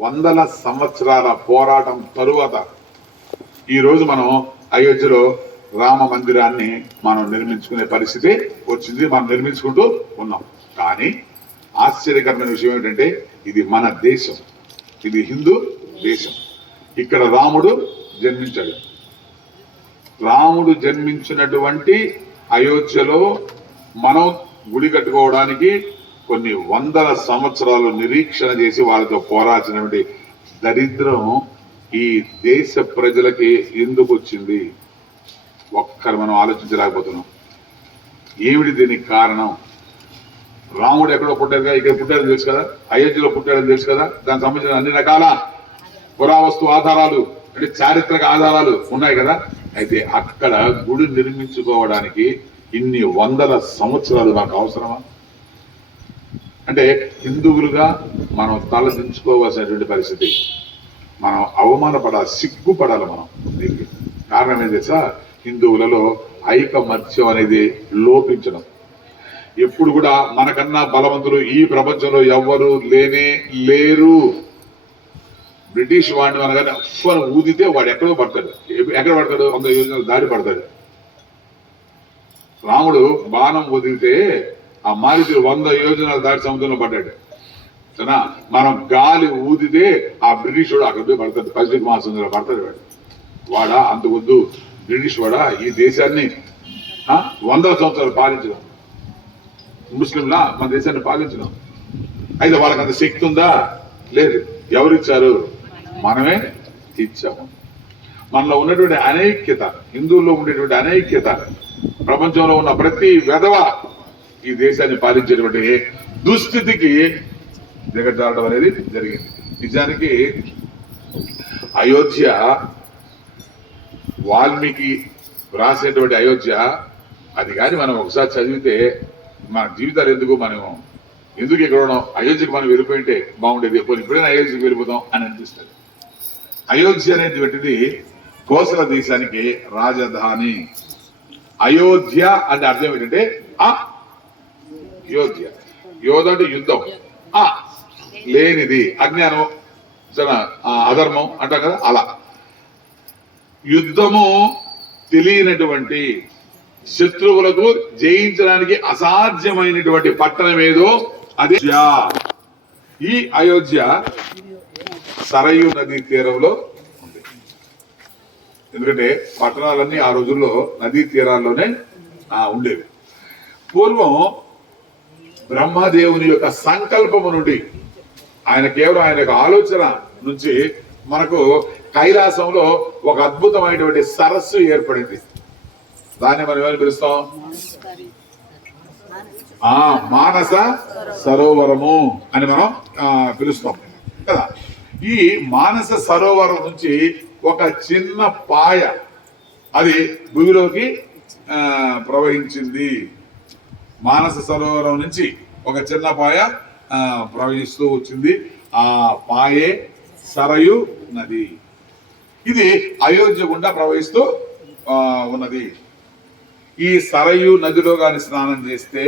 వందల సంవత్సరాల పోరాటం తరువాత ఈరోజు మనం అయోధ్యలో రామ మందిరాన్ని మనం నిర్మించుకునే పరిస్థితి వచ్చింది మనం నిర్మించుకుంటూ ఉన్నాం. కానీ ఆశ్చర్యకరమైన విషయం ఏంటంటే ఇది మన దేశం. ఇది హిందూ దేశం. ఇక్కడ రాముడు జన్మించాడు. రాముడు జన్మించినటువంటి అయోధ్యలో మనం గుడి కట్టుకోవడానికి కొన్ని వందల సంవత్సరాలు నిరీక్షణ చేసి వాళ్ళతో పోరాచినటువంటి దరిద్రం ఈ దేశ ప్రజలకి ఎందుకు వచ్చింది? ఒక్కరు మనం ఆలోచించలేకపోతున్నాం. ఏమిటి దీనికి కారణం? రాముడు ఎక్కడో పుట్టారుగా ఇక్కడ పుట్టారని తెలుసు కదా అయోధ్యలో పుట్టారని తెలుసు కదా దానికి సంబంధించిన అన్ని రకాల పురావస్తు ఆధారాలు అంటే చారిత్రక ఆధారాలు ఉన్నాయి కదా. అయితే అక్కడ గుడి నిర్మించుకోవడానికి ఇన్ని వందల సంవత్సరాలు నాకు అవసరమా? అంటే హిందువులుగా మనం తలదించుకోవాల్సినటువంటి పరిస్థితి. మనం అవమానపడాలి సిగ్గుపడాలి మనం దీనికి. కారణం ఏం తెలుసా? హిందువులలో ఐకమత్యం అనేది లోపించడం. ఎప్పుడు కూడా మనకన్నా బలవంతులు ఈ ప్రపంచంలో ఎవ్వరు లేనే లేరు. బ్రిటిష్ వాడిని అనగానే అస్సలు ఊదితే వాడు ఎక్కడో పడతాడు. ఎక్కడ పడతాడు? వంద యోజనలు దారి పడతాడు. రాముడు బాణం వదిలితే ఆ మారుతి వంద యోజనాలు దాటి సముద్రంలో పడ్డాడు. సరేనా? మనం గాలి ఊదితే ఆ బ్రిటిష్ వాడు అక్కడ పోయి పడతాడు. పసిఫిక్ మహాసముద్రంలో పడతాడు వాడు. వాడా? అంతకొద్దు బ్రిటిష్ వాడా? ఈ దేశాన్ని ఆ, వందల సంవత్సరాలు పాలించడం ముస్లింలా? మన దేశాన్ని పాలించడం అయితే వాళ్ళకి అంత శక్తి ఉందా? లేదు. ఎవరిచ్చారు? మనమే ఇచ్చాము. మనలో ఉన్నటువంటి అనైక్యత హిందువుల్లో ఉండేటువంటి అనైక్యత ప్రపంచంలో ఉన్న ప్రతి వెధవ ఈ దేశాన్ని పాలించేటువంటి దుస్థితికి దిగజారడం అనేది జరిగింది. నిజానికి అయోధ్య వాల్మీకి వ్రాసేటువంటి అయోధ్య అది కానీ మనం ఒకసారి చదివితే మన జీవితాలు ఎందుకు మనం ఎందుకు ఇక్కడ ఉన్నాం? అయోధ్యకు మనం వెళ్ళిపోయింటే బాగుండేది. ఎప్పుడు ఇప్పుడైనా అయోధ్యకు వెళ్ళిపోతాం అని అనిపిస్తుంది. అయోధ్య అనేటువంటిది కోసల దేశానికి రాజధాని. అయోధ్య అంటే అర్థం ఏంటంటే ఆ యోధ్య. యోధ అంటే యుద్ధం. ఆ లేనిది అజ్ఞానం జన ఆ, అధర్మం అంటాం కదా అలా. యుద్ధము తెలియనటువంటి శత్రువులకు జయించడానికి అసాధ్యమైనటువంటి పట్టణం ఏదో? అదే అయోధ్య. ఈ అయోధ్య సరయు నదీ తీరంలో ఉంది. ఎందుకంటే పట్టణాలన్నీ ఆ రోజుల్లో నదీ తీరాల్లోనే ఆ, ఉండేవి. పూర్వం బ్రహ్మదేవుని యొక్క సంకల్పము నుండి ఆయన కేవలం ఆయన యొక్క ఆలోచన నుంచి మనకు కైలాసంలో ఒక అద్భుతమైనటువంటి సరస్సు ఏర్పడింది. దాన్ని మనం ఏమని పిలుస్తాం? ఆ మానస సరోవరము అని మనం పిలుస్తాం. కదా? ఈ మానస సరోవరం నుంచి ఒక చిన్న పాయ అది భూమిలోకి ప్రవహించింది. మానస సరోవరం నుంచి ఒక చిన్న పాయ ప్రవహిస్తూ వచ్చింది. ఆ పాయే సరయు నది. ఇది అయోధ్య గుండా ప్రవహిస్తూ ఉన్నది. ఈ సరయు నదిలో కానీ స్నానం చేస్తే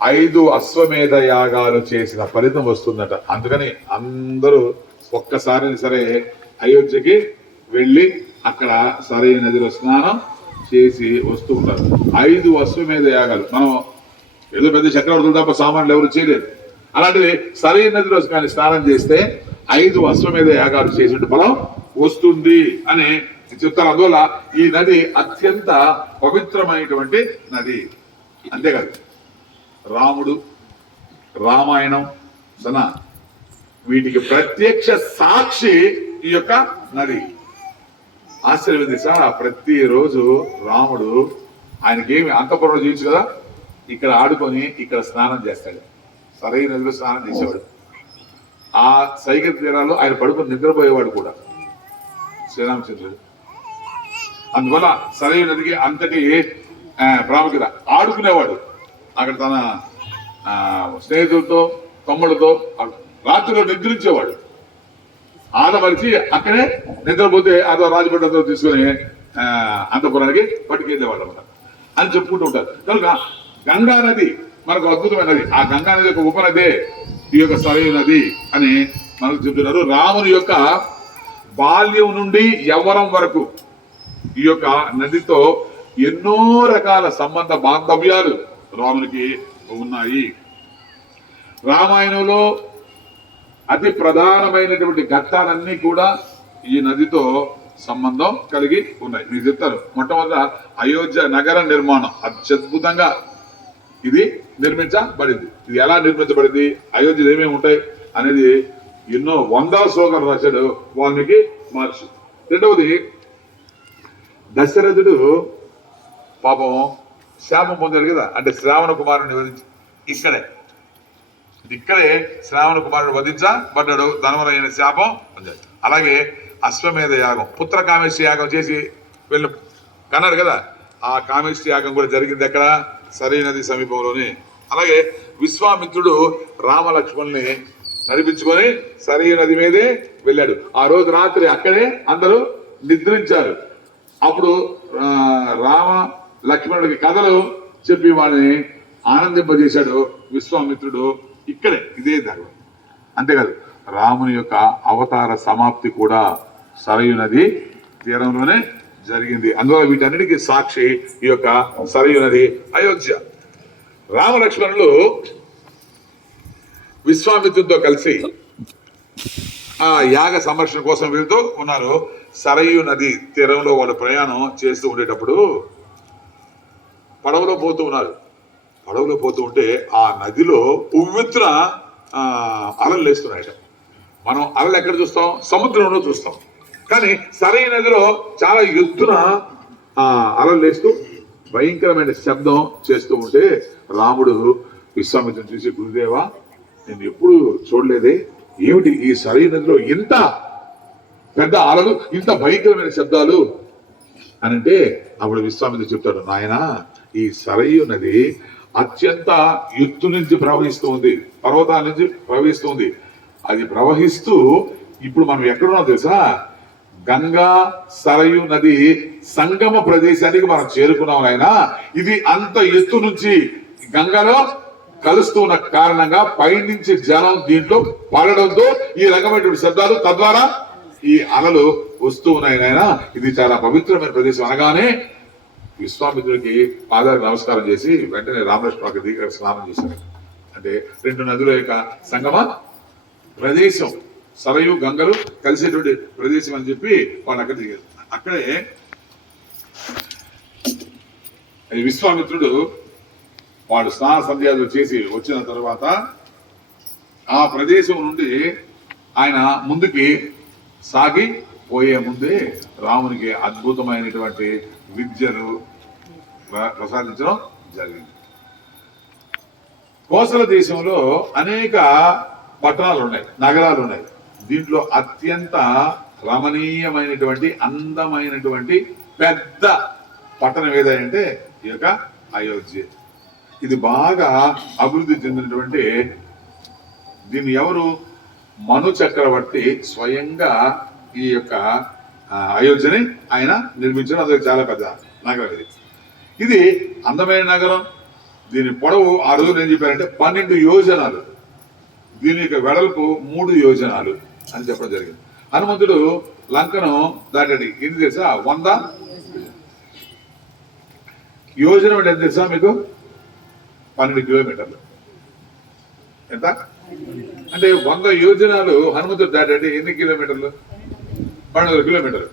ఐదు అశ్వమేధ యాగాలు చేసిన ఫలితం వస్తుందట. అందుకని అందరూ ఒక్కసారి సరే అయోధ్యకి వెళ్ళి అక్కడ సరైన నదిలో స్నానం చేసి వస్తూ ఉంటారు. ఐదు అశ్వమేధ యాగాలు. మనం ఏదో పెద్ద చక్రవర్తులు తప్ప సామాన్యులు ఎవరు చేయలేరు. అలాంటిది సరైన నదిలో కానీ స్నానం చేస్తే ఐదు అశ్వమేధ యాగాలు చేసిన ఫలం వస్తుంది అని చెప్తారు అందువల్ల ఈ నది అత్యంత పవిత్రమైనటువంటి నది. అంతేకాదు రాముడు రామాయణం సన వీటికి ప్రత్యక్ష సాక్షి ఈ యొక్క నది. ఆశ్చర్యం దిశ ప్రతిరోజు రాముడు ఆయనకేమి అంతపురంలో జీవించు కదా? ఇక్కడ ఆడుకొని ఇక్కడ స్నానం చేస్తాడు. సరైన నదిలో స్నానం చేసేవాడు. ఆ సైకిల్ తీరాల్లో ఆయన పడుకొని నిద్రపోయేవాడు కూడా. శ్రీరామచంద్రుడు. అందువల్ల సరైన నదికి అంతటి ప్రాముఖ్యత. ఆడుకునేవాడు. అక్కడ తన స్నేహితులతో తమ్ముళ్ళతో రాత్రిలో నిద్రించేవాడు. ఆడమరిచి అక్కడే నిద్రపోతే అదో రాజపేటతో తీసుకొని ఆ, అంతపురానికి పట్టుకెళ్ళేవాడు అనమాట అని చెప్పుకుంటూ ఉంటారు. కనుక గంగా నది మనకు అద్భుతమైన నది. ఆ గంగా నది యొక్క ఉపనదే ఈ యొక్క సరైన నది అని మనకు చెప్తున్నారు. రాముని యొక్క బాల్యం నుండి ఎవరం వరకు ఈ యొక్క నదితో ఎన్నో రకాల సంబంధ బాంధవ్యాలు రామునికి ఉన్నాయి. రామాయణంలో అతి ప్రధానమైనటువంటి ఘట్టాలన్నీ కూడా ఈ నదితో సంబంధం కలిగి ఉన్నాయి. మీరు చెప్తారు మొట్టమొదట అయోధ్య నగర నిర్మాణం అత్యద్భుతంగా ఇది నిర్మించబడింది. ఇది ఎలా నిర్మించబడింది అయోధ్యలో ఏమేమి ఉంటాయి అనేది ఎన్నో వందల శ్లోకాలు రాశాడు వాల్మీకి మహర్షి. రెండవది దశరథుడు పాపం శాపం పొందాడు కదా అంటే శ్రావణ కుమారుని వివరించి ఇక్కడే ఇక్కడే శ్రావణ కుమారుడు వధించబడ్డాడు ధనవరైన శాపం పొందాడు అలాగే అశ్వమేధ యాగం పుత్ర కామేశ్వర యాగం చేసి వెళ్ళి. కన్నాడు కదా? ఆ కామేశ్వర యాగం కూడా జరిగింది ఎక్కడ? సరైన నది సమీపంలోనే. అలాగే విశ్వామిత్రుడు రామలక్ష్మణ్ణి నడిపించుకొని సరైన నది మీదే వెళ్ళాడు. ఆ రోజు రాత్రి అక్కడే అందరూ నిద్రించారు. అప్పుడు రామ లక్ష్మణుడికి కథలు చెప్పి వాడిని ఆనందింపజేశాడు విశ్వామిత్రుడు. ఇక్కడే ఇదే ధర్మం. అంతేకాదు రాముని యొక్క అవతార సమాప్తి కూడా సరయు నది తీరంలోనే జరిగింది. అందువల్ల వీటన్నిటికీ సాక్షి ఈ యొక్క సరయు నది అయోధ్య. రామలక్ష్మణులు విశ్వామిత్రుడితో కలిసి ఆ యాగ సంరక్షణ కోసం వెళ్తూ ఉన్నారు. సరయు నది తీరంలో వాళ్ళు ప్రయాణం చేస్తూ ఉండేటప్పుడు పడవలో పోతూ ఉన్నారు. పడవలో పోతూ ఉంటే ఆ నదిలో ఉవ్వెత్తున అలలు లేస్తున్నాయట. మనం అలలు ఎక్కడ చూస్తాం? సముద్రంలో చూస్తాం. కానీ సరైన నదిలో చాలా ఎత్తున అలలు లేస్తూ భయంకరమైన శబ్దం చేస్తూ ఉంటే రాముడు విశ్వామిత్రుని చూసి గురుదేవా నేను ఎప్పుడు చూడలేదే. ఏమిటి ఈ సరైన నదిలో ఇంత పెద్ద అలలు ఇంత భయంకరమైన శబ్దాలు? అని అంటే అప్పుడు విశ్వామిత్రుడు చెప్తాడు నాయన ఈ సరయు నది అత్యంత ఎత్తు నుంచి ప్రవహిస్తూ ఉంది. పర్వతాల నుంచి ప్రవహిస్తుంది అది ప్రవహిస్తూ ఇప్పుడు మనం ఎక్కడున్నాం తెలుసా? గంగా సరయు నది సంగమ ప్రదేశానికి మనం చేరుకున్నాం ఆయన ఇది అంత ఎత్తు నుంచి గంగలో కలుస్తూ ఉన్న కారణంగా పైనుంచి జలం దీంట్లో పడడంతో ఈ రకమైనటువంటి శబ్దాలు తద్వారా ఈ అలలు వస్తూ ఉన్నాయి నాయన. ఇది చాలా పవిత్రమైన ప్రదేశం అనగానే విశ్వామిత్రుడికి పాదాలకు నమస్కారం చేసి వెంటనే రామలక్ష్మణ దిగి స్నానం చేశారు. అంటే రెండు నదుల యొక్క సంగమ ప్రదేశం సరయు గంగలు కలిసేటువంటి ప్రదేశం అని చెప్పి వాళ్ళు అక్కడ దిగారు. అక్కడే విశ్వామిత్రుడు వాడు స్నాన సంధ్యాలు చేసి వచ్చిన తర్వాత ఆ ప్రదేశం నుండి ఆయన ముందుకి సాగి పోయే ముందే రామునికి అద్భుతమైనటువంటి విద్యను ప్ర- ప్రసాదించడం జరిగింది. కోసల దేశంలో అనేక పట్టణాలు ఉన్నాయి నగరాలు ఉన్నాయి దీంట్లో అత్యంత రమణీయమైనటువంటి అందమైనటువంటి పెద్ద పట్టణం ఏదంటే ఈ యొక్క అయోధ్య. ఇది బాగా అభివృద్ధి చెందినటువంటి దీన్ని ఎవరు మను చక్రవర్తి స్వయంగా ఈ యొక్క అయోధ్యని ఆయన నిర్మించడం అది చాలా పెద్ద నగరం ఇది. ఇది అందమైన నగరం. దీని పొడవు ఆ రోజు ఏం చెప్పారంటే పన్నెండు యోజనాలు. దీని యొక్క వెడల్పు మూడు యోజనాలు అని చెప్పడం జరిగింది. హనుమంతుడు లంకను దాటాడు ఇది తెలుసా? వంద యోజన అంటే ఎంత తెలుసా మీకు? పన్నెండు కిలోమీటర్లు. ఎంత? అంటే వంద యోజనాలు హనుమంతుడు దాటాడు ఎన్ని కిలోమీటర్లు? పన్నెండు కిలోమీటర్లు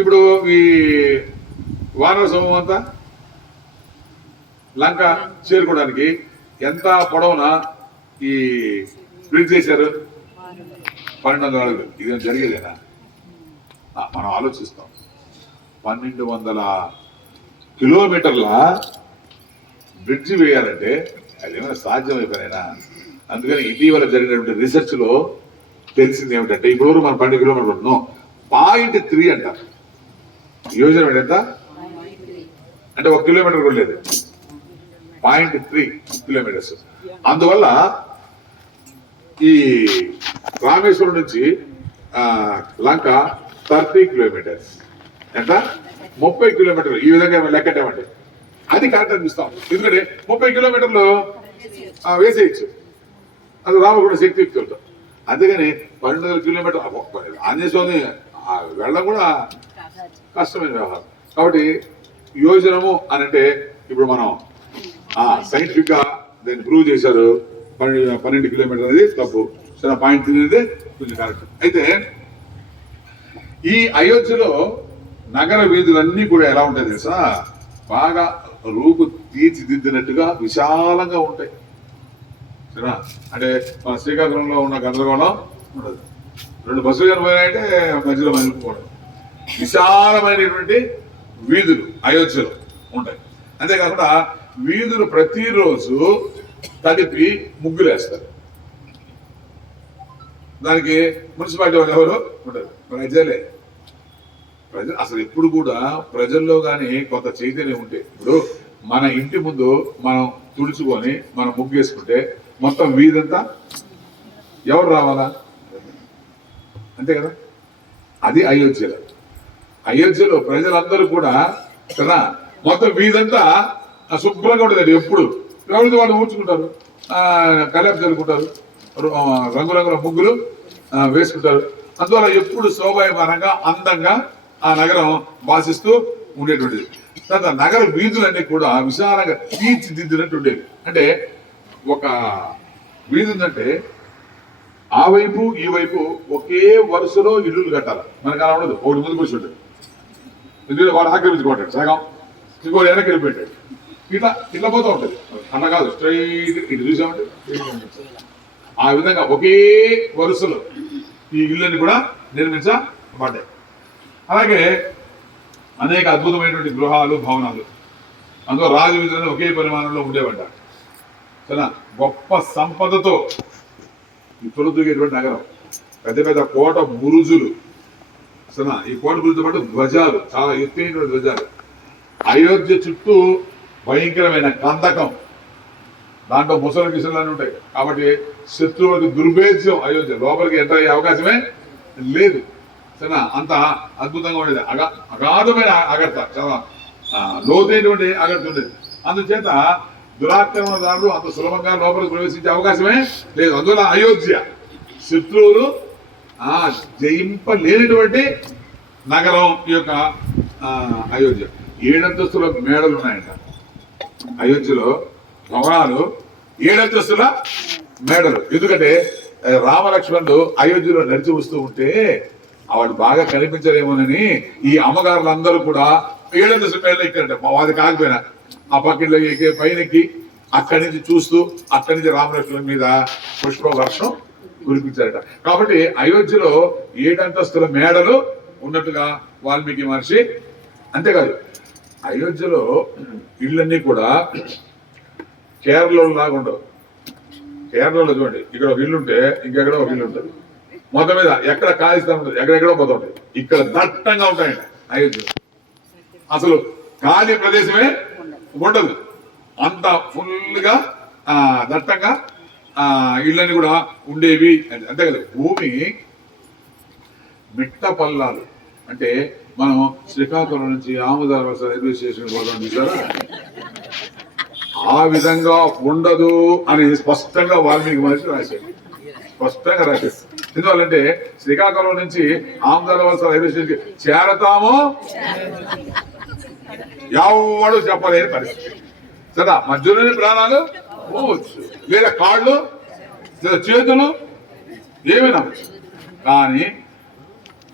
ఇప్పుడు ఈ వానర సమూహం అంతా లంక చేరుకోవడానికి ఎంత పొడవున ఈ బ్రిడ్జ్ చేశారు పన్నెండు వందల అడుగులు. ఇది జరిగేదేనా? మనం ఆలోచిస్తాం. పన్నెండు వందల కిలోమీటర్ల బ్రిడ్జి వేయాలంటే అది ఏమైనా సాధ్యమైపోయినా అందుకని ఇటీవల జరిగినటువంటి రీసెర్చ్లో తెలిసింది ఏమిటంటే ఇప్పుడు మనం పన్నెండు కిలోమీటర్లు ఉన్నాం. పాయింట్ త్రీ అంట. యోజన ఎంత అంటే ఒక కిలోమీటర్ కూడా లేదు. Point three kilometres. అందువల్ల ఈ రామేశ్వరం నుంచి లంక థర్టీ కిలోమీటర్స్. ఎంత? ముప్పై కిలోమీటర్లు. ఈ విధంగా లెక్కటేమండి అది కరెక్ట్ అనిపిస్తాం ఎందుకంటే ముప్పై కిలోమీటర్లు వేసేయచ్చు. అది రామగుండ శక్తియుక్తులతో. అందుకని పన్నెండు వందల కిలోమీటర్లు ఆంజనేయ స్వామి వెళ్ళడం కూడా కష్టమైన వ్యవహారం. కాబట్టి యోజనము అని అంటే ఇప్పుడు మనం సైంటిఫిక్గా దాన్ని ప్రూవ్ చేశారు. పన్నెండు పన్నెండు కిలోమీటర్ అనేది తప్పు సరే పాయింట్ అనేది కొంచెం కరెక్ట్ అయితే ఈ అయోధ్యలో నగర వీధులన్నీ కూడా ఎలా ఉంటాయి తెలుసా? బాగా రూపు తీర్చిదిద్దినట్టుగా విశాలంగా ఉంటాయి. సరేనా? అంటే మన శ్రీకాకుళంలో ఉన్న గందరగోళం ఉండదు. రెండు బస్సులు కనిపోయాయంటే మధ్యలో మనిపోవడం విశాలమైనటువంటి వీధులు అయోధ్యలో ఉంటాయి. అంతేకాకుండా వీధులు ప్రతిరోజు తడిపి ముగ్గులేస్తారు. దానికి మున్సిపాలిటీ వాళ్ళు ఎవరు? ఉంటారు. ప్రజలే. ప్రజలు అసలు ఎప్పుడు కూడా ప్రజల్లో కానీ కొంత చైతన్యం ఉంటే ఇప్పుడు మన ఇంటి ముందు మనం తుడుచుకొని మనం ముగ్గేసుకుంటే మొత్తం వీధంతా ఎవరు రావాలా? అంతే కదా? అది అయోధ్యలో. అయోధ్యలో ప్రజలందరూ కూడా కదా మొత్తం వీధంతా శుభ్రంగా ఉంటుంది ఎప్పుడు. ఎవరిది వాళ్ళు ఊడ్చుకుంటారు కళ్యాణ్ జరుపుకుంటారు రంగురంగుల ముగ్గులు వేసుకుంటారు. అందువల్ల ఎప్పుడు శోభాయమానంగా అందంగా ఆ నగరం భాషిస్తూ ఉండేటువంటిది. తర్వాత నగర వీధులన్నీ కూడా విశాలంగా తీర్చిదిద్దినట్టు ఉండేవి. అంటే ఒక వీధి ఉందంటే ఆ వైపు ఈ వైపు ఒకే వరుసలో ఇల్లులు కట్టాలి. మనకు అలా ఉండదు. ఒకటి ముందు కూర్చుంటాడు ఎందుకంటే వాడు ఆక్రమించుకుంటాడు. సగం. ఇంకోటి వెనక్కి వెళ్ళిపోయాడు ఇట్లా ఇట్లా పోతూ ఉంటుంది. అన్న కాదు. స్ట్రైట్ ఇటు చూసామంటే? ఆ విధంగా ఒకే వరుసలో ఈ ఇళ్ళని కూడా నిర్మించబడ్డాయి. అలాగే అనేక అద్భుతమైనటువంటి గృహాలు భవనాలు. అందులో రాజు వీధులను ఒకే పరిమాణంలో ఉండేవంట. చాలా గొప్ప సంపదతో ఈ నగరం. పెద్ద పెద్ద కోట బురుజులు. సరేనా? ఈ కోట బురుజుతో పాటు ధ్వజాలు చాలా ఎత్తైనటువంటి ధ్వజాలు. అయోధ్య చుట్టూ భయంకరమైన కందకం దాంట్లో ముసలి గిసలు ఉంటాయి. కాబట్టి శత్రువులకు దుర్భేద్యం అయోధ్య. లోపలికి ఎంటర్ అయ్యే అవకాశమే లేదు. సరేనా? అంత అద్భుతంగా ఉండేది. అగా అగాధమైన అగర్త. చాలా లోతైనటువంటి అగర్త ఉండేది. అందుచేత దురాక్రమణదారులు అంత సులభంగా లోపలికి ప్రవేశించే అవకాశమే లేదు. అందువల్ల అయోధ్య శత్రువులు ఆ జయింపలేనటువంటి నగరం ఈ యొక్క అయోధ్య. ఏడంతస్తుల మేడలు ఉన్నాయంట. అయోధ్యలో భవనాలు ఏడంతస్తుల మేడలు. ఎందుకంటే రామలక్ష్మణుడు అయోధ్యలో నడిచి వస్తూ ఉంటే ఆవిడ బాగా కనిపించలేమోనని ఈ అమ్మగారులందరూ కూడా ఏడంతస్తు మేడలు ఎక్కారంట. మా వాది కాకపోయినా. ఆ పక్కన ఎక్కి పైన ఎక్కి అక్కడి నుంచి చూస్తూ అక్కడి నుంచి రామలక్ష్మణుల మీద పుష్ప వర్షం కురిపించారట. కాబట్టి అయోధ్యలో ఏడంతస్తుల మేడలు ఉన్నట్టుగా వాల్మీకి మహర్షి అంతేకాదు అయోధ్యలో ఇళ్ళన్నీ కూడా కేరళలో లాగా ఉండవు. కేరళలో చూడండి ఇక్కడ ఒక ఇల్లు ఉంటే ఇంకెక్కడ ఒక ఇల్లు ఉంటుంది. మొత్తం మీద ఎక్కడ ఖాళీ ఉంటుంది ఎక్కడెక్కడో పోతా ఉంటుంది ఇక్కడ దట్టంగా ఉంటాయండి అయోధ్యలో. అసలు ఖాళీ ప్రదేశమే ఉండదు. అంత ఫుల్గా దట్టంగా ఇళ్ళని కూడా ఉండేవి అంతే కదా. భూమి మిట్ట పల్లాలు. అంటే మనం శ్రీకాకుళం నుంచి ఆముదాల రైల్వే స్టేషన్ పోతాం చూసారా? ఆ విధంగా ఉండదు అని స్పష్టంగా వాల్మీకి మనిషి రాశాడు. స్పష్టంగా రాశాడు. ఎందువల్లంటే శ్రీకాకుళం నుంచి ఆముదాల వలస రైల్వే స్టేషన్ చేరతామో? ఎవడు చెప్పలేని పరిస్థితి. సరే మధ్యలోని ప్రాణాలు పోవచ్చు. లేదా కాళ్ళు లేదా చేతులు ఏమైనా నమ్మచ్చు. కానీ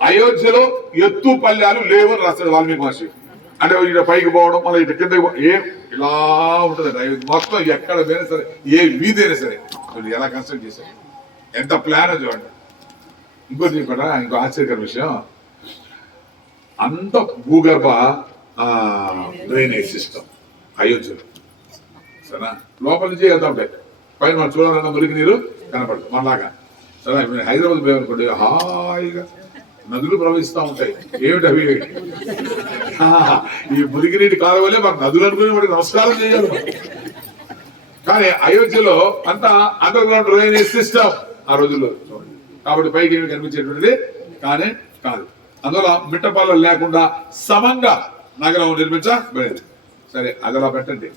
అయోధ్యలో ఎత్తు పల్లెలు లేవని రాస్తాడు వాల్మీకి మహర్షి. అంటే ఇటు పైకి పోవడం మళ్ళీ ఇటు కిందకి ఏం? ఇలా ఉంటుంది అయోధ్య మొత్తం ఎక్కడ పోయినా సరే ఏ వీధి అయినా సరే. వీళ్ళు ఎలా కన్స్ట్రక్ట్ చేశారు ఎంత ప్లాన్ చూడండి ఇంకోటి ఇక్కడ ఇంకో ఆశ్చర్యకర విషయం. అంత భూగర్భ డ్రైనేజ్ సిస్టమ్ అయోధ్యలో సరేనా? లోపల నుంచి వెళ్తా ఉంటాయి. పైన మనం చూడాలన్న మురికి నీరు కనపడదు మనలాగా. సరే మీరు హైదరాబాద్ పోయామనుకోండి హాయిగా నదులు ప్రవహిస్తూ ఉంటాయి. ఏమిటి అవి? ఈ మురికి నీటి కాలువలే మన నదులు అనుకుని వాటికి నమస్కారం చేయాలి. కానీ అయోధ్యలో అంతా అండర్ గ్రౌండ్ డ్రైనేజ్ సిస్టమ్ ఆ రోజుల్లో. కాబట్టి పైకి ఏమి కనిపించేటువంటిది కానీ కాదు. అందువల్ల మిట్టపాలు లేకుండా సమంగా నగరం నిర్మించబడింది సరే అది అలా పెట్టండి.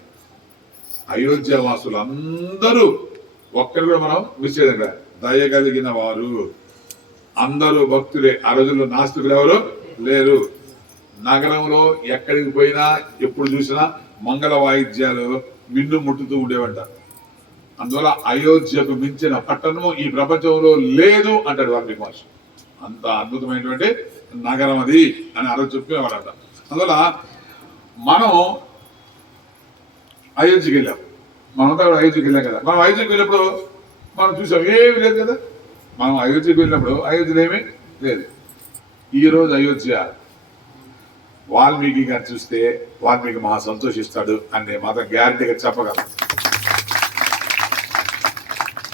అయోధ్య వాసులు అందరూ ఒక్కరు కూడా మనం విషయం దయగలిగిన వారు. అందరూ భక్తులే. ఆ రోజుల్లో నాస్తికులు ఎవరు? లేరు. నగరంలో ఎక్కడికి పోయినా ఎప్పుడు చూసినా మంగళ వాయిద్యాలు మిన్ను ముట్టుతూ ఉండేవంట. అందువల్ల అయోధ్యకు మించిన పట్టణము ఈ ప్రపంచంలో లేదు అంటాడు వాల్మీకి మహర్షి. అంత అద్భుతమైనటువంటి నగరం అది అని ఆ రోజు అందువల్ల మనం అయోధ్యకి వెళ్ళాం. మనంతా కూడా అయోధ్యకి వెళ్ళాం కదా. మనం అయోధ్యకి వెళ్ళినప్పుడు మనం చూసాం ఏమీ లేదు కదా. మనం అయోధ్యకి వెళ్ళినప్పుడు అయోధ్యలో ఏమీ లేదు. ఈరోజు అయోధ్య వాల్మీకి గారు చూస్తే వాల్మీకి మహా సంతోషిస్తాడు అనే మాత్రం గ్యారంటీగా చెప్పగలం.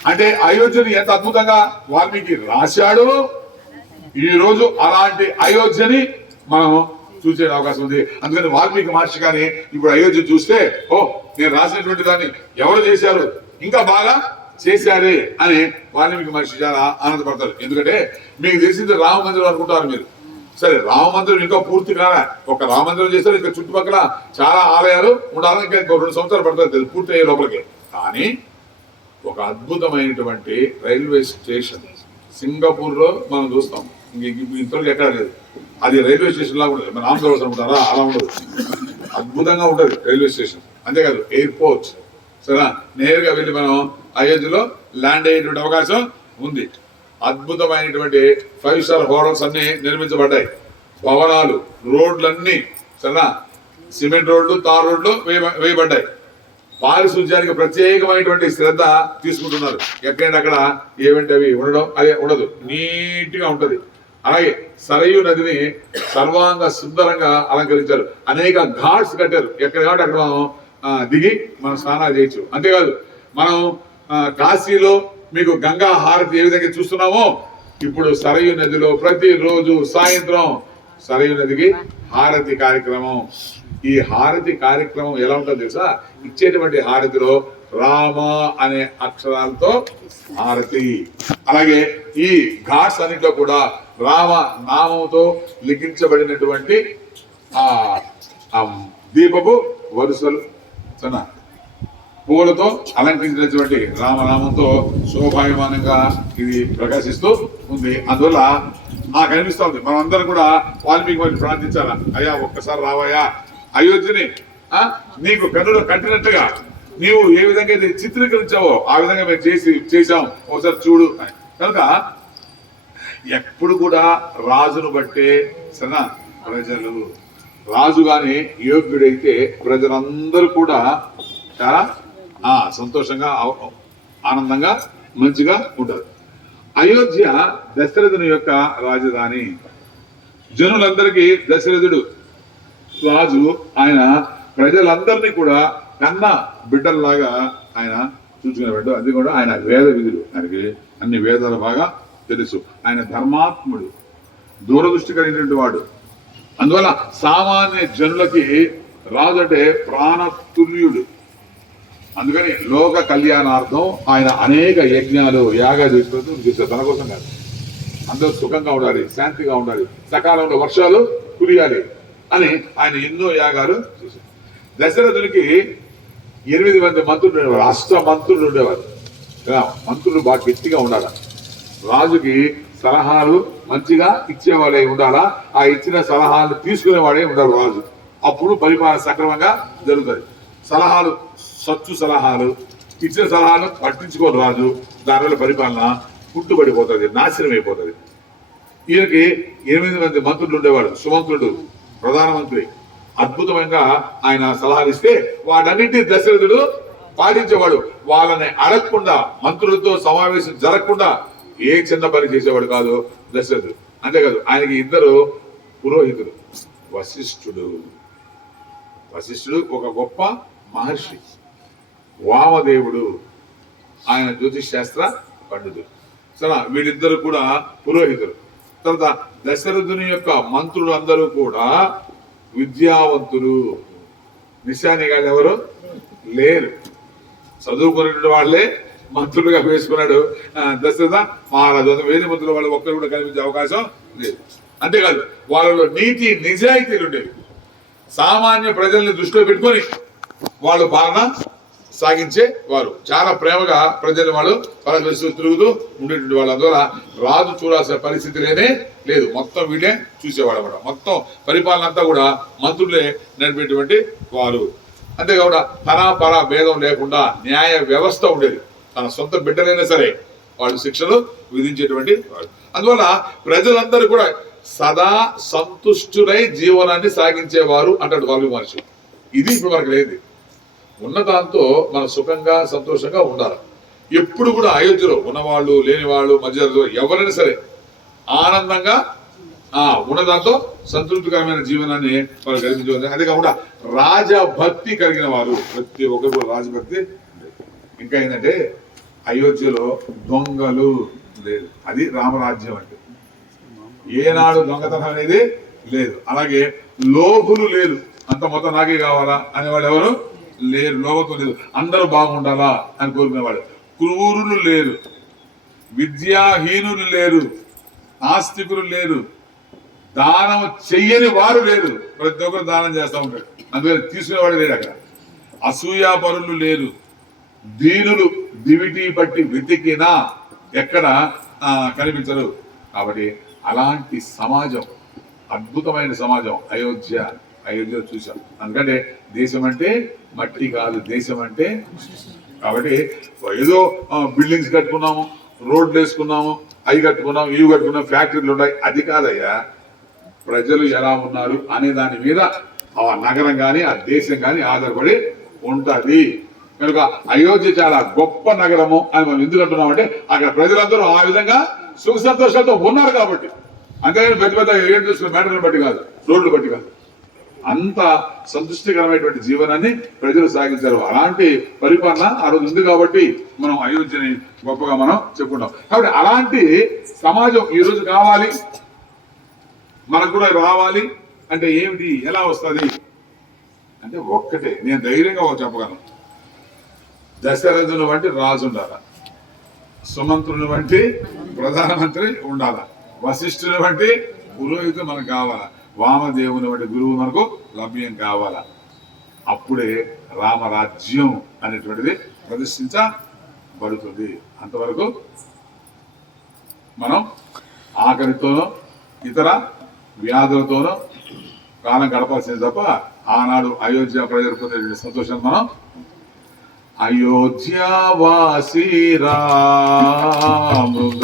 అంటే అయోధ్యని ఎంత అద్భుతంగా వాల్మీకి రాశాడు? ఈ రోజు అలాంటి అయోధ్యని మనం చూసే అవకాశం ఉంది. అందుకని వాల్మీకి మహర్షి కానీ ఇప్పుడు అయోధ్య చూస్తే ఓ నేను రాసినటువంటి దాన్ని ఎవరు చేశారు? ఇంకా బాగా చేశారే అని వాల్మీకి మహర్షి చాలా ఆనందపడతారు. ఎందుకంటే మీకు తెలిసింది రామ మందిరం అనుకుంటారు మీరు. సరే రామ మందిరం ఇంకా పూర్తి కాలే. ఒక రామ మందిరం చేస్తారు ఇంకా చుట్టుపక్కల చాలా ఆలయాలు ఉండాలని ఇంకా ఇంకో రెండు సంవత్సరాలు పడుతుంది పూర్తి అయ్యే లోపలికి. కానీ ఒక అద్భుతమైనటువంటి రైల్వే స్టేషన్ సింగపూర్లో మనం చూస్తాం. ఇంతవరకు ఎక్కడ లేదు. అది రైల్వే స్టేషన్ లాగా ఉండదు. మన ఆంధ్రప్రదేశ్ అనుకుంటారా అలా ఉండదు. అద్భుతంగా ఉంటుంది రైల్వే స్టేషన్. అంతేకాదు ఎయిర్పోర్ట్ సరేనా? నేరుగా వెళ్ళి మనం అయోధ్యలో ల్యాండ్ అయ్యేటువంటి అవకాశం ఉంది. అద్భుతమైనటువంటి ఫైవ్ స్టార్ హోటల్స్ అన్ని నిర్మించబడ్డాయి. భవనాలు రోడ్లన్నీ సరేనా? సిమెంట్ రోడ్లు తార్ రోడ్లు వేయ- వేయబడ్డాయి. పారిశుధ్యానికి ప్రత్యేకమైనటువంటి శ్రద్ధ తీసుకుంటున్నారు. ఎక్కడైనా అక్కడ ఏమంటే అవి ఉండడం అదే ఉండదు. నీట్గా ఉంటుంది. అలాగే సరయు నదిని సర్వాంగ సుందరంగా అలంకరించారు. అనేక ఘాట్స్ కట్టారు. ఎక్కడ కాబట్టి అక్కడ మనం దిగి మనం స్నానాలు చేయొచ్చు. అంతేకాదు మనం కాశీలో మీకు గంగా హారతి ఏ విధంగా చూస్తున్నామో ఇప్పుడు సరయు నదిలో ప్రతిరోజు సాయంత్రం సరయు నదికి హారతి కార్యక్రమం ఈ హారతి కార్యక్రమం ఎలా ఉంటుందో తెలుసా? ఇచ్చేటువంటి హారతిలో రామ అనే అక్షరాలతో హారతి. అలాగే ఈ ఘాట్స్ అన్నింటిలో కూడా రామ నామంతో లిఖించబడినటువంటి దీపపు వరుసలు సరేనా? పూలతో అలంకరించినటువంటి రామనామంతో శోభాయమానంగా ఇది ప్రకాశిస్తూ ఉంది. అందువల్ల నాకు అనిపిస్తుంది ఉంది. మనం అందరం కూడా వాల్మీకి వారిని ప్రార్థించాలా? అయ్యా ఒక్కసారి రావయ్యా అయోధ్యని ఆ, నీకు కన్నులో కట్టినట్టుగా నీవు ఏ విధంగా అయితే చిత్రీకరించావో ఆ విధంగా మేము చేసి చేశాం. ఒకసారి చూడు కనుక ఎప్పుడు కూడా రాజును బట్టే సన ప్రజలు. రాజు గాని యోగ్యుడైతే ప్రజలందరూ కూడా చాలా ఆ, సంతోషంగా ఆనందంగా మంచిగా ఉంటారు. అయోధ్య దశరథుని యొక్క రాజధాని. జనులందరికీ దశరథుడు రాజు ఆయన ప్రజలందరినీ కూడా కన్న బిడ్డల్లాగా ఆయన చూసుకునేవాడు. అది కూడా ఆయన వేద విధులు. ఆయనకి అన్ని వేదాలు బాగా తెలుసు. ఆయన ధర్మాత్ముడు దూరదృష్టి కలిగినటువంటి వాడు. అందువల్ల సామాన్య జనులకి రాజు అంటే ప్రాణతుల్యుడు. అందుకని లోక కళ్యాణార్థం ఆయన అనేక యజ్ఞాలు యాగాలు చేస్తారు తన కోసం కాదు. అందరూ సుఖంగా ఉండాలి శాంతిగా ఉండాలి. సకాలంలో వర్షాలు కురియాలి. అని ఆయన ఎన్నో యాగాలు చేశారు. దశరథునికి ఎనిమిది మంది మంత్రులు ఉండేవారు. అష్ట మంత్రులు ఉండేవారు. ఇలా మంత్రులు బాగా గట్టిగా ఉండాలి? రాజుకి సలహాలు మంచిగా ఇచ్చేవాడే ఉండాలా? ఆ ఇచ్చిన సలహాలు తీసుకునేవాడే ఉండాలి రాజు. అప్పుడు పరిపాలన సక్రమంగా జరుగుతుంది. సలహాలు సచ్చు సలహాలు ఇచ్చిన సలహాలు పట్టించుకోరు రాజు. దానివల్ల పరిపాలన పుట్టుబడిపోతుంది నాశనం అయిపోతుంది ఈయనకి ఎనిమిది మంది మంత్రులు ఉండేవాడు సుమంత్రుడు ప్రధానమంత్రి. అద్భుతంగా ఆయన సలహాలు ఇస్తే వాటన్నింటినీ దశరథుడు పాటించేవాడు. వాళ్ళని అడగకుండా మంత్రులతో సమావేశం జరగకుండా ఏ చిన్న పని చేసేవాడు కాదు దశరథుడు. అంతేకాదు ఆయనకి ఇద్దరు పురోహితుడు వశిష్ఠుడు. వశిష్ఠుడు ఒక గొప్ప మహర్షి. వామదేవుడు. ఆయన జ్యోతిష్ శాస్త్ర పండితుడు. సరే వీళ్ళిద్దరు కూడా పురోహితులు. తర్వాత దశరథుని యొక్క మంత్రులు అందరూ కూడా విద్యావంతులు. నిశాని గారు ఎవరు? లేరు. చదువుకున్నటువంటి వాళ్ళే మంత్రులుగా వేసుకున్నాడు. దశరథ మహారాజు అంత వేది మంత్రులు వాళ్ళు ఒక్కరు కూడా కనిపించే అవకాశం లేదు. అంతేకాదు వాళ్ళలో నీతి నిజాయితీలు ఉండేవి. సామాన్య ప్రజల్ని దృష్టిలో పెట్టుకొని వాళ్ళు పాలన సాగించే వారు. చాలా ప్రేమగా ప్రజలు వాళ్ళు పలకరిస్తూ తిరుగుతూ ఉండేటువంటి వాళ్ళు అందువల్ల రాజు చూడాల్సిన పరిస్థితి లేనే లేదు. మొత్తం వీళ్ళే చూసేవాడు అనమాట మొత్తం పరిపాలన అంతా కూడా మంత్రులే నడిపేటువంటి వారు. అంతేకాకుండా తన పర భేదం లేకుండా న్యాయ వ్యవస్థ ఉండేది. తన సొంత బిడ్డలైనా సరే వాళ్ళు శిక్షలు విధించేటువంటి వాడు అందువల్ల ప్రజలందరూ కూడా సదా సంతుష్టులై జీవనాన్ని సాగించేవారు అంటాడు వాల్మీ మహర్షి. ఇది ఇప్పుడు మనకు లేదు ఉన్న దాంతో మనం సుఖంగా సంతోషంగా ఉండాలి. ఎప్పుడు కూడా అయోధ్యలో ఉన్నవాళ్ళు లేని వాళ్ళు మధ్య ఎవరైనా సరే ఆనందంగా ఆ ఉన్న దాంతో సంతృప్తికరమైన జీవనాన్ని వాళ్ళు కలిగించవచ్చు అదే కాకుండా రాజభక్తి కలిగిన వారు ప్రతి ఒక్కరు కూడా రాజభక్తి ఇంకా ఏంటంటే అయోధ్యలో దొంగలు లేదు. అది రామరాజ్యం అంటే. ఏనాడు దొంగతనం అనేది లేదు. అలాగే లోకులు లేదు అంత మొత్తం నాకే కావాలా? అనేవాళ్ళు ఎవరు? లేరు లోకత్వం లేదు అందరూ బాగుండాలా అని కోరుకునేవాడు క్రూరులు లేరు విద్యాహీనులు లేరు ఆస్తికులు లేరు దానం చెయ్యని వారు లేరు. ప్రతి ఒక్కరు దానం చేస్తూ ఉంటాడు అందుకని తీసుకునేవాడు లేడు అక్కడ. అసూయాపరులు లేరు. దీనులు దివిటి బట్టి వెతికినా ఎక్కడ కనిపించరు. కాబట్టి అలాంటి సమాజం అద్భుతమైన సమాజం అయోధ్య అయోధ్య చూసాం ఎందుకంటే దేశం అంటే మట్టి కాదు దేశం అంటే కాబట్టి ఏదో బిల్డింగ్స్ కట్టుకున్నాము రోడ్లు వేసుకున్నాము అవి కట్టుకున్నాము ఇవి కట్టుకున్నాం ఫ్యాక్టరీలు ఉన్నాయి. అది కాదయ్యా ప్రజలు ఎలా ఉన్నారు అనే దాని మీద ఆ నగరం కానీ ఆ దేశం కానీ ఆధారపడి ఉంటుంది. కనుక అయోధ్య చాలా గొప్ప నగరము అని మనం ఎందుకు అంటున్నామంటే అక్కడ ప్రజలందరూ ఆ విధంగా సుఖ సంతోషాలతో ఉన్నారు కాబట్టి. అంతేగాని పెద్ద పెద్ద ఏం చూసుకున్న మ్యాటర్ని బట్టి కాదు రోడ్లు బట్టి కాదు. అంత సంతృష్టికరమైనటువంటి జీవనాన్ని ప్రజలు సాగించారు. అలాంటి పరిపాలన ఆ రోజు ఉంది కాబట్టి మనం అయోధ్యని గొప్పగా మనం చెప్పుకుంటాం. కాబట్టి అలాంటి సమాజం ఈ రోజు కావాలి మనకు కూడా రావాలి అంటే ఏమిటి? ఎలా వస్తుంది? అంటే ఒక్కటే నేను ధైర్యంగా చెప్పగలను. దశరథుని వంటి రాజు ఉండాలా? సుమంత్రుని వంటి ప్రధానమంత్రి ఉండాలా? వశిష్ఠుని వంటి పురోహితుడు మనకు కావాలా? వామదేవుని వంటి గురువు మనకు లభ్యం కావాల? అప్పుడే రామరాజ్యం అనేటువంటిది ప్రదర్శించబడుతుంది అంతవరకు మనం ఆకలితోనూ ఇతర వ్యాధులతోనూ కాలం గడపాల్సింది తప్ప ఆనాడు అయోధ్య ప్రజలు పొందేటువంటి సంతోషం మనం? అయోధ్యావాసి రామృగావన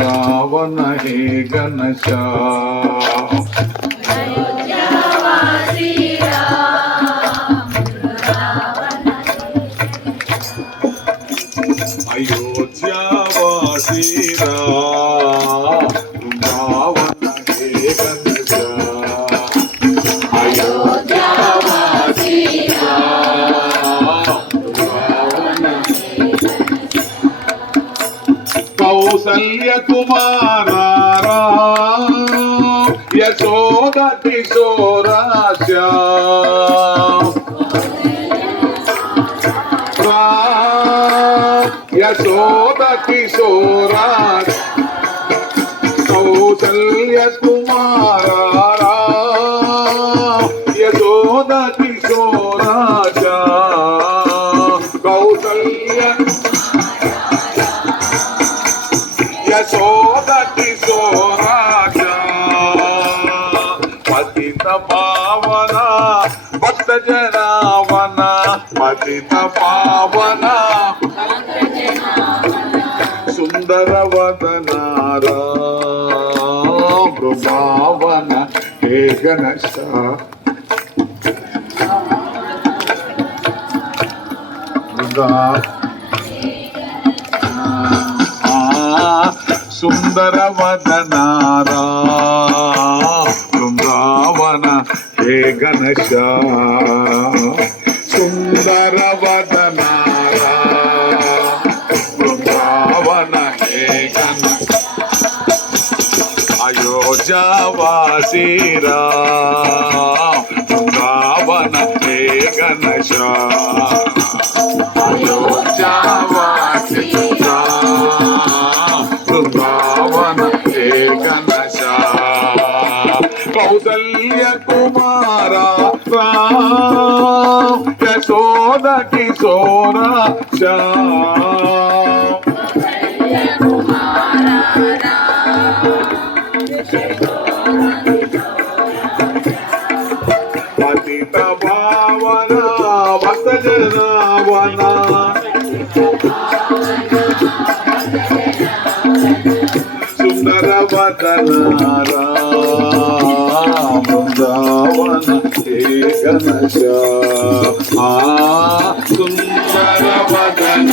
హే గణశా వాత్సల్య కుమారా యశోద కిశోరాశ యశోద కిశోరా కౌసల్య కుమారా హరిత పావన. సుందర వదనార బృందావన హే గణశ సుందర వదనారా బృందావన హే అయోధ్యావాసీరా బృందావన హే గణశ అయోధ్యావాసీరా బృందావన హే గణశ కౌసల్య కుమారా రామ్ యశోద కిశోర కనరామృందావన హే గణశ ఆ సుందర వదన